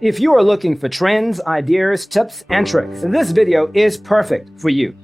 If you are looking for trends, ideas, tips, and tricks, this video is perfect for you.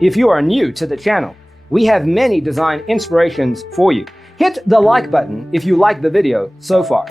If you are new to the channel, we have many design inspirations for you. Hit the like button if you like the video so far.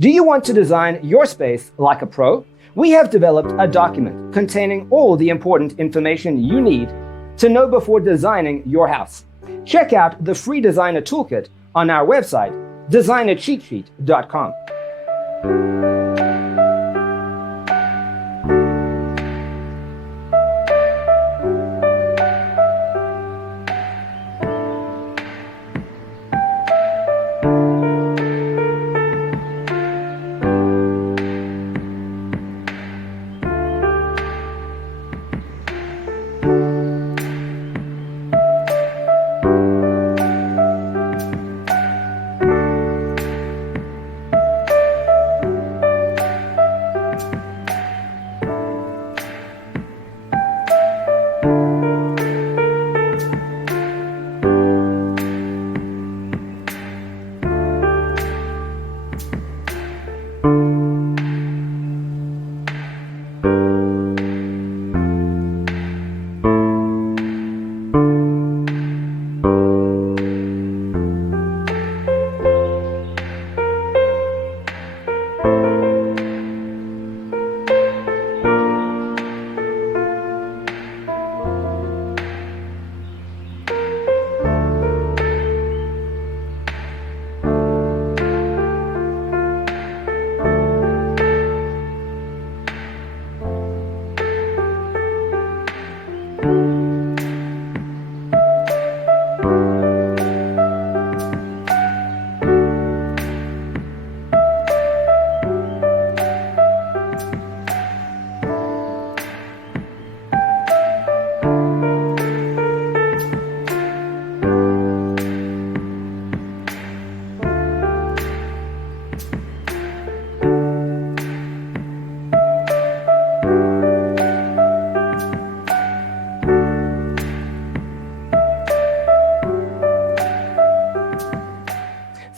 Do you want to design your space like a pro? We have developed a document containing all the important information you need to know before designing your house. Check out the free designer toolkit on our website, designercheatsheet.com.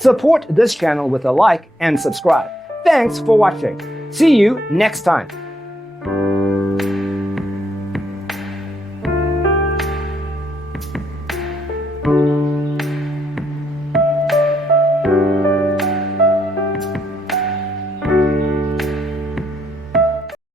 Support this channel with a like and subscribe. Thanks for watching. See you next time.